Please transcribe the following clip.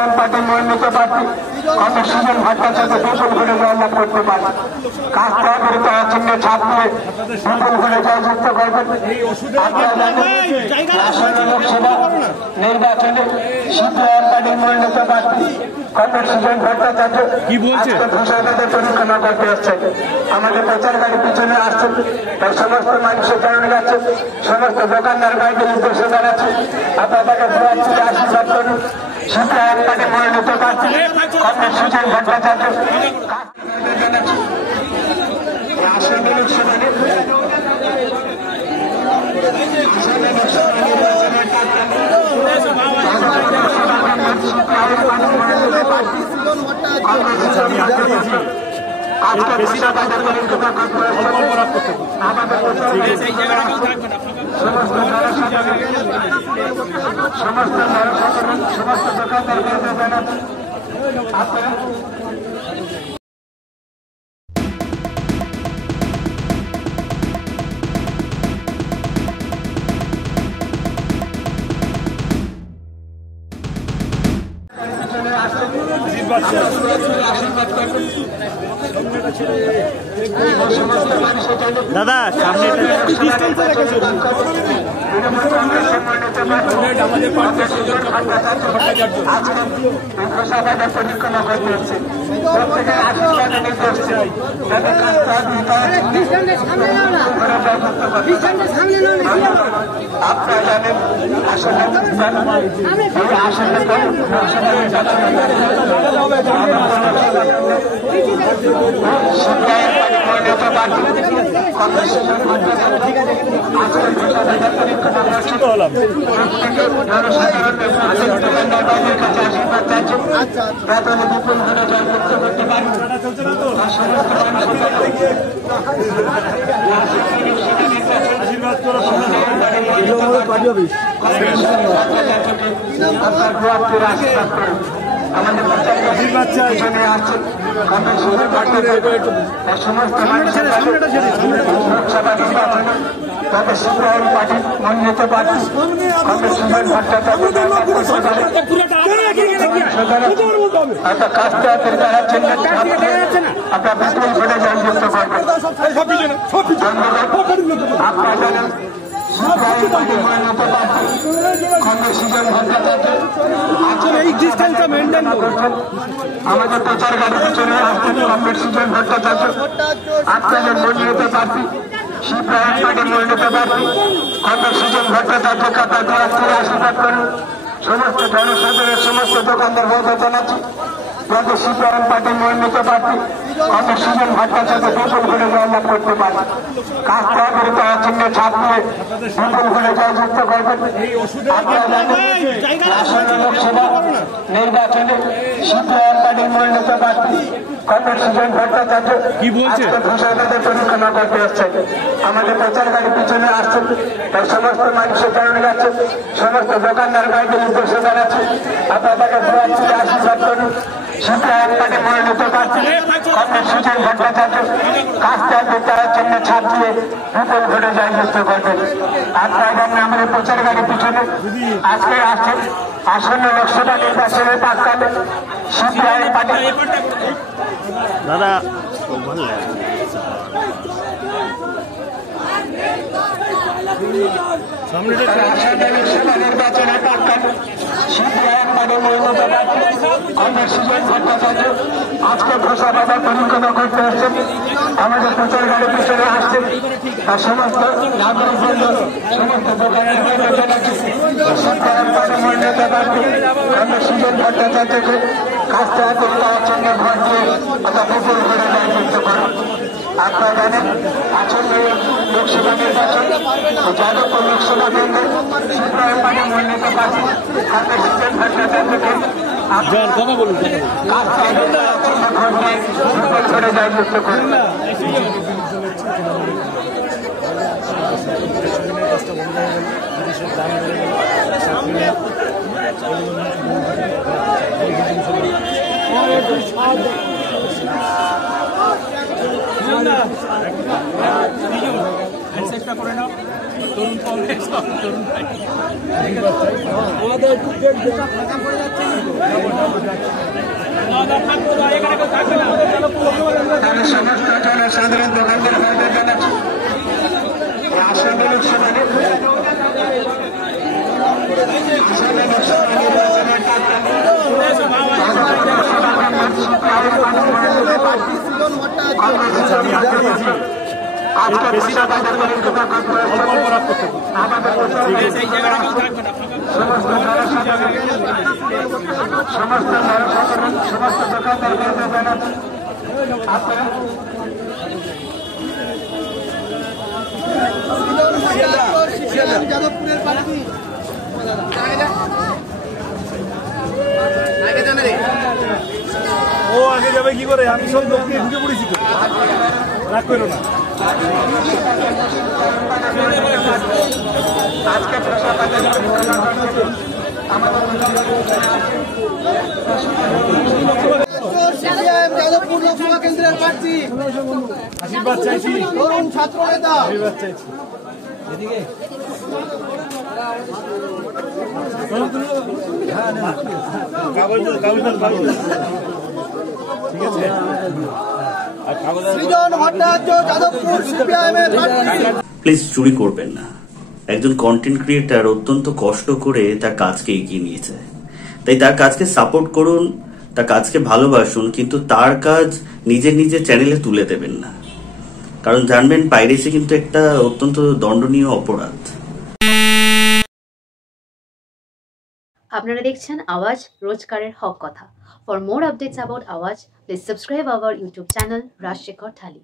Party মনোনীত প্রার্থী কংগ্রেস সুজন ভট্টাচার্য বিপুল ভোটে জয়লাভ করতে পারে। কাজটা বিরুদ্ধে চিহ্নে ছাপ দিয়ে বিপুল ভোটে জয়যুক্ত করবেন। আসন্ন লোকসভা নির্বাচনে সিপিআইএম পার্টির মনোনীত প্রার্থী কংগ্রেস সুজন ভট্টাচার্য ঘোষণাদের পরিক্রমা করতে আসছেন। আমাদের প্রচার গাড়ি পিছনে আসছেন, তাই সমস্ত মানুষের কারণে যাচ্ছেন, সমস্ত দোকানদার গাড়িদের উদ্দেশ্যে জানাচ্ছি আপনাদের আশীর্বাদ করুন। সিপিআইএম পার্টি মনোনীত প্রার্থী কংগ্রেস সুজন ভট্টাচার্য আসন্ন লোকসভা সমস্ত দোকানদার দাদা সামনে পরিক্রমা করতে হচ্ছে, প্রত্যেকের আশীর্বাদ আপনারা জানেন আসলে বেতনে বিপুল করে জয়যুক্ত করতে পারি। আমাদের পিছনে আসছেন সমস্ত মানুষের লোকসভা নির্বাচনে তবে সিপিআইএম পার্টির মনোনীত প্রার্থী কংগ্রেস সুজন ভট্টাচার্য একটা কাজটা দেখাচ্ছেন আপনার বিপুল ভোটে জয়যুক্ত করবেন। আপনারা জানেন সিপিআইএম পার্টির মনোনীত প্রার্থী কংগ্রেস সুজন ভট্টাচার্য আমাদের প্রচার গাড়ি পিছনে আসছেন কংগ্রেস সুজন ভট্টাচার্য আপনাদের মনোনীত প্রার্থী সিপিআইএম পার্টির মনোনীত প্রার্থী কংগ্রেস সুজন ভট্টাচার্য কাতার দোয়ার আশীর্বাদ করুন। সমস্ত জনসাধারণের সমস্ত দোকানদার বলতে জানাচ্ছি যাদের সিপিআইএম পার্টির মনোনীত প্রার্থী কংগ্রেস সুজন ভট্টাচার্য বিপুল ভোটে জয়লাভ করতে পারে। কাজটা বিরুদ্ধে চিহ্নে ছাপ দিয়ে বিপুল ভোটে জয়যুক্ত করবেন। আপনারা জানেন আসন্ন লোকসভা নির্বাচনে সিপিআইএম পার্টির মনোনীত প্রার্থী কংগ্রেস সুজন ভট্টাচার্য ঘোষণাদের পরিক্রমা করতে আসছেন। আমাদের প্রচার গাড়ি পিছনে আসছেন, তাই সমস্ত মানুষের কারণে যাচ্ছেন, সমস্ত দোকানদার গাড়িদের উদ্দেশ্যে জানাচ্ছি আপনাদের আশীর্বাদ করুন। সিপিআইএম পার্টি মনোনীত প্রার্থী কংগ্রেস সুজন ভট্টাচার্য কাজটা বিদ্যালয়ের জন্য ছাপ দিয়ে বিপুল ভোটে জয়যুক্ত করবেন। আপনারা জানেন আমাদের প্রচার গাড়ি পিছনে আজকে আসছেন আসন্ন লোকসভা নির্বাচনের প্রাক্কালে সিপিআইএম পার্টি দাদা নির্বাচনের প্রাক্কালে সিপিআইএম পার্টির মনোনীত প্রার্থী কংগ্রেস সুজন ভট্টাচার্য আজকে ঘোষণাবাজার পরিক্রমা করতে আসছেন। আমাদের প্রচার গাড়ি পিছনে আসছেন আর সমস্ত নাগরিকবৃন্দ সমস্ত দোকানের সিপিআইএম পার্টির মনোনীত প্রার্থী কংগ্রেস সুজন ভট্টাচার্যকে কাজটা দেওয়ার জন্য ভোট দিয়ে একটা বিপুল করে জয়যুক্ত করুন। আপনারা জানেন আসন্ন লোকসভা নির্বাচন যাদবপুর লোকসভা কেন্দ্রে সিপিআইএম পার্টির মনোনীত প্রার্থী কংগ্রেস সুজন ভট্টাচার্যকে জয়যুক্ত করুন। হ্যান্ডশেকটা করে নাও। আমি সমস্ত জনসাধারণ দোকানদার ভাইদের জানাচ্ছি আসন্ন লোকসভা সমস্ত জনসাধারণ সমস্ত দোকানদার ভাইদের জানাচ্ছি আপনারা যাদবপুরের প্রার্থী ও আগে যাবে কি করে? আমি সব লোককে ঢুকে পড়েছি তো, রাগ করো না। আজকে যাদবপুর লোকসভা কেন্দ্রের প্রার্থী আশীর্বাদ চাইছি, তরুণ ছাত্র নেতা আশীর্বাদ চাইছি। এদিকে ঠিক আছে। সৃজন ভট্টাচার্য যাদবপুর সিপিআইএমের প্রার্থী। প্লিজ চুরি করবেন না। একজন কন্টেন্ট ক্রিয়েটার অত্যন্ত কষ্ট করে তার কাজকে এগিয়ে নিয়েছে, তাই তার কাজকে সাপোর্ট করুন, তার কাজকে ভালোবাসুন, কিন্তু তার কাজ নিজের নিজের চ্যানেলে তুলে দেবেন না, কারণ জানবেন পাইরেসি কিন্তু একটা অত্যন্ত দণ্ডনীয় অপরাধ। আপনারা দেখছেন আওয়াজ, রোজকারের হক কথা। For more updates about Awaaz, please subscribe our YouTube channel Rajshekhar thali.